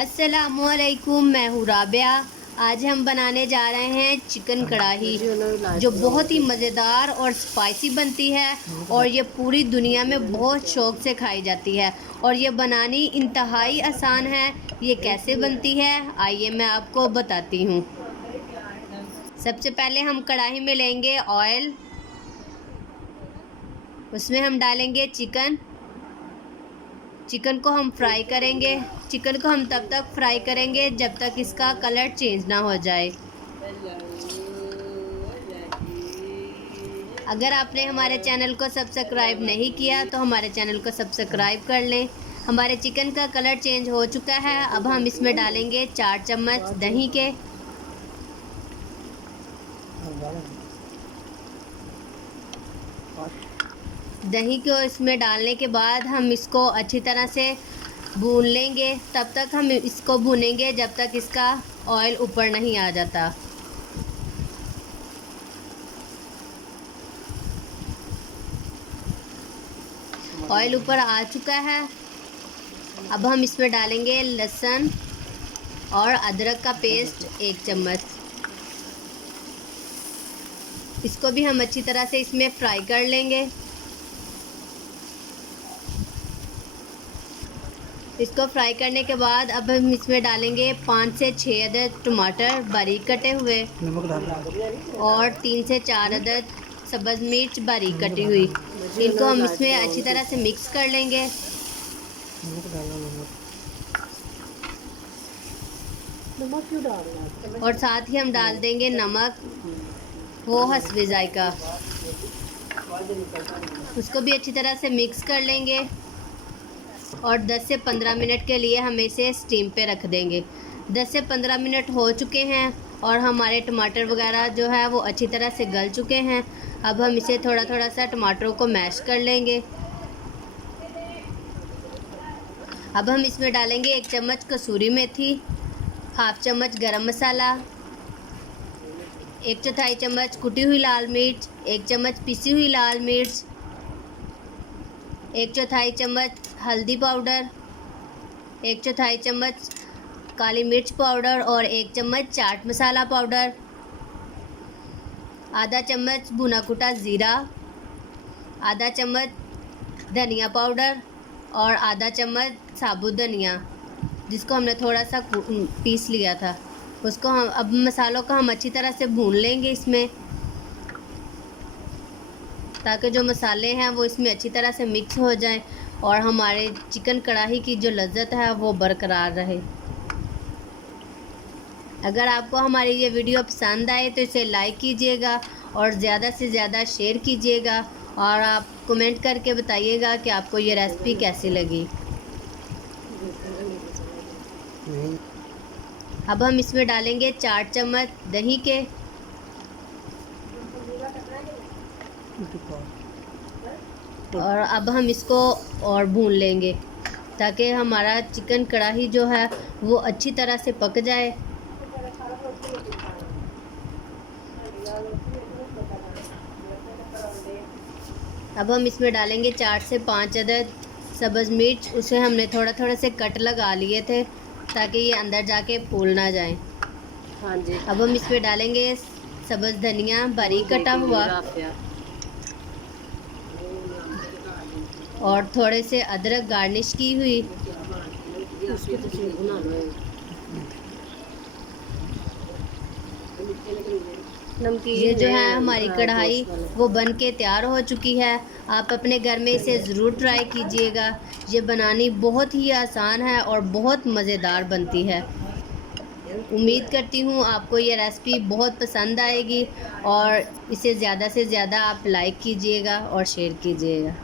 अस्सलामुअलैकुम, मैं हूँ राबिया। आज हम बनाने जा रहे हैं चिकन कढ़ाई, जो बहुत ही मज़ेदार और स्पाइसी बनती है और ये पूरी दुनिया में बहुत शौक़ से खाई जाती है और ये बनानी इंतहाई आसान है। ये कैसे बनती है आइए मैं आपको बताती हूँ। सबसे पहले हम कढ़ाई में लेंगे ऑयल, उसमें हम डालेंगे चिकन को हम फ्राई करेंगे। चिकन को हम तब तक फ्राई करेंगे जब तक इसका कलर चेंज ना हो जाए। अगर आपने हमारे चैनल को सब्सक्राइब नहीं किया तो हमारे चैनल को सब्सक्राइब कर लें। हमारे चिकन का कलर चेंज हो चुका है। अब हम इसमें डालेंगे 4 चम्मच दही के। दही को इसमें डालने के बाद हम इसको अच्छी तरह से भून लेंगे। तब तक हम इसको भूनेंगे जब तक इसका ऑयल ऊपर नहीं आ जाता। ऑयल ऊपर आ चुका है। अब हम इसमें डालेंगे लहसुन और अदरक का पेस्ट 1 चम्मच। इसको भी हम अच्छी तरह से इसमें फ्राई कर लेंगे। इसको फ्राई करने के बाद अब हम इसमें डालेंगे 5 से 6 अदद टमाटर बारीक कटे हुए और 3 से 4 अदद सब्ज़ मिर्च बारीक कटी हुई। इनको हम इसमें अच्छी तरह से मिक्स कर लेंगे। नमक क्यों डाल रहे हैं? और साथ ही हम डाल देंगे नमक, वो हस्बे जायका। उसको भी अच्छी तरह से मिक्स कर लेंगे और 10 से 15 मिनट के लिए हम इसे स्टीम पे रख देंगे। 10 से 15 मिनट हो चुके हैं और हमारे टमाटर वगैरह जो है वो अच्छी तरह से गल चुके हैं। अब हम इसे थोड़ा थोड़ा सा टमाटरों को मैश कर लेंगे। अब हम इसमें डालेंगे 1 चम्मच कसूरी मेथी, हाफ चम्मच गरम मसाला, 1/4 चम्मच कुटी हुई लाल मिर्च, 1 चम्मच पिसी हुई लाल मिर्च, 1/4 चम्मच हल्दी पाउडर, 1/4 चम्मच काली मिर्च पाउडर और 1 चम्मच चाट मसाला पाउडर, आधा चम्मच भुना कुटा ज़ीरा, आधा चम्मच धनिया पाउडर और आधा चम्मच साबुत धनिया, जिसको हमने थोड़ा सा पीस लिया था। उसको हम अब मसालों को हम अच्छी तरह से भून लेंगे इसमें, ताकि जो मसाले हैं वो इसमें अच्छी तरह से मिक्स हो जाएं और हमारे चिकन कढ़ाई की जो लज़्ज़त है वो बरकरार रहे। अगर आपको हमारी ये वीडियो पसंद आए तो इसे लाइक कीजिएगा और ज़्यादा से ज़्यादा शेयर कीजिएगा और आप कमेंट करके बताइएगा कि आपको ये रेसिपी कैसी लगी। अब हम इसमें डालेंगे 4 चम्मच दही के और अब हम इसको और भून लेंगे ताकि हमारा चिकन कढ़ाई जो है वो अच्छी तरह से पक जाए। अब हम इसमें डालेंगे 4 से 5 अदद सब्ज़ मिर्च। उसे हमने थोड़ा थोड़ा से कट लगा लिए थे ताकि ये अंदर जाके फूल ना जाए। हाँ जी। अब हम इसमें डालेंगे सब्ज़ धनिया बारीक कटा हुआ और थोड़े से अदरक गार्निश की हुई। ये जो है हमारी कढ़ाई वो बन के तैयार हो चुकी है। आप अपने घर में इसे ज़रूर ट्राई कीजिएगा। ये बनानी बहुत ही आसान है और बहुत मज़ेदार बनती है। उम्मीद करती हूँ आपको ये रेसिपी बहुत पसंद आएगी और इसे ज़्यादा से ज़्यादा आप लाइक कीजिएगा और शेयर कीजिएगा।